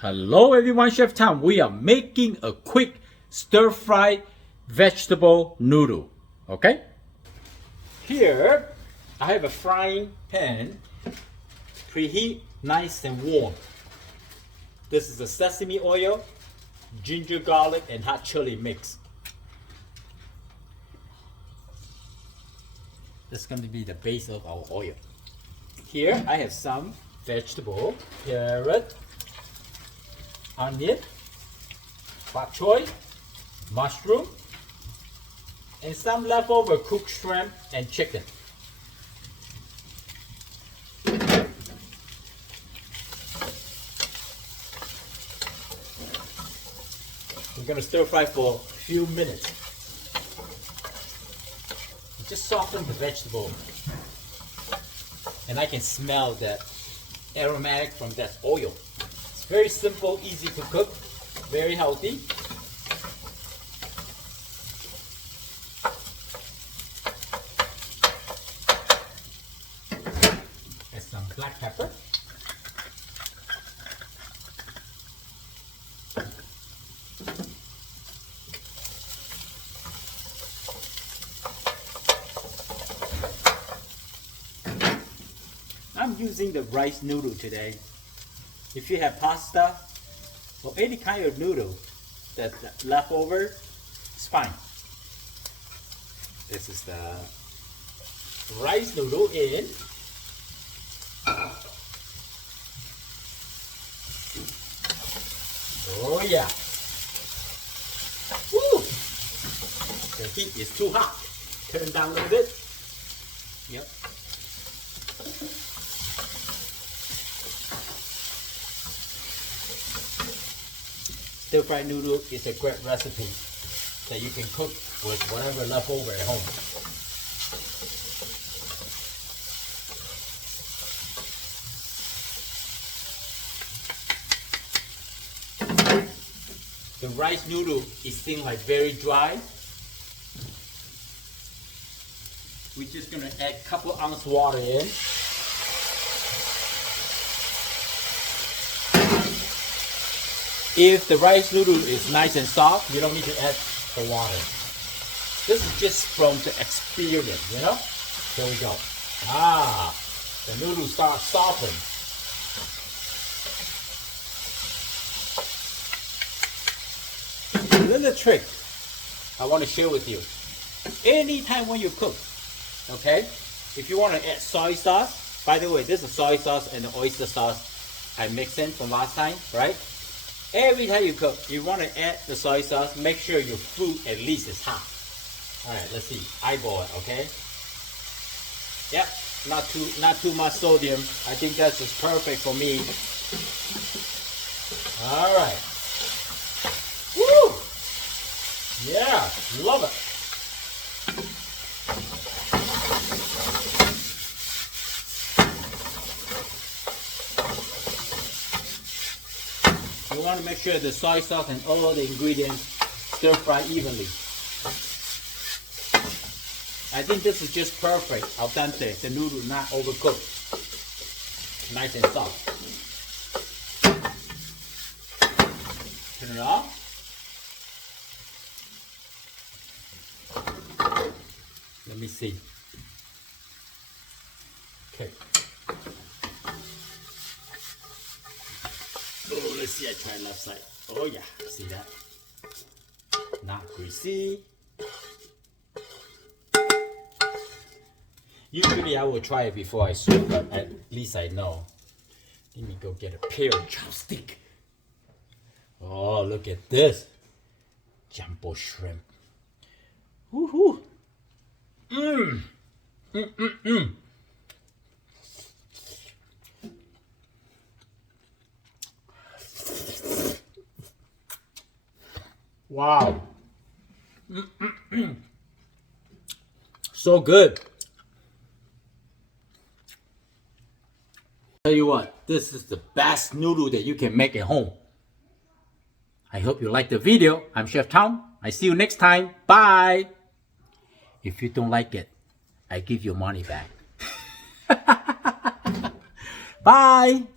Hello everyone, Chef Tom. We are making a quick stir-fry vegetable noodle. Okay? Here, I have a frying pan. Preheat nice and warm. This is the sesame oil, ginger, garlic, and hot chili mix. This is going to be the base of our oil. Here, I have some vegetable, carrot, onion, bok choy, mushroom, and some leftover cooked shrimp and chicken. We're going to stir fry for a few minutes. Just soften the vegetable, and I can smell that aromatic from that oil. It's very simple, easy to cook, very healthy. Add some black pepper. I'm using the rice noodle today. If you have pasta or any kind of noodle that's left over, it's fine. This is the rice noodle in. Oh yeah. Woo! The heat is too hot. Turn down a little bit. Yep. Stir-fry noodle is a great recipe that you can cook with whatever left over at home. The rice noodle is seem like very dry. We're just gonna add a couple ounces water in. If the rice noodle is nice and soft, you don't need to add the water. This is just from the experience, you know? Here we go. Ah, the noodle starts softening. Another trick I want to share with you. Anytime when you cook, okay? If you want to add soy sauce, by the way, this is soy sauce and the oyster sauce I mixed in from last time, right? Every time you cook, you want to add the soy sauce, make sure your food at least is hot. Alright, let's see. Eyeball it, okay? Yep, not too much sodium. I think that's just perfect for me. Alright. Woo! Yeah, love it. You want to make sure the soy sauce and all the ingredients stir fry evenly. I think this is just perfect, al dente. The noodle not overcooked. Nice and soft. Turn it off. Let me see. Okay. Oh, let's see, I try left side. Oh yeah, see that? Not greasy. Usually I will try it before I serve, but at least I know. Let me go get a pair of chopsticks. Oh, look at this. Jumbo shrimp. Woohoo! Mmm. Mmm, mmm, mmm. Wow. So good. Tell you what, this is the best noodle that you can make at home. I hope you liked the video. I'm Chef Tom. I see you next time. Bye. If you don't like it, I give your money back. Bye.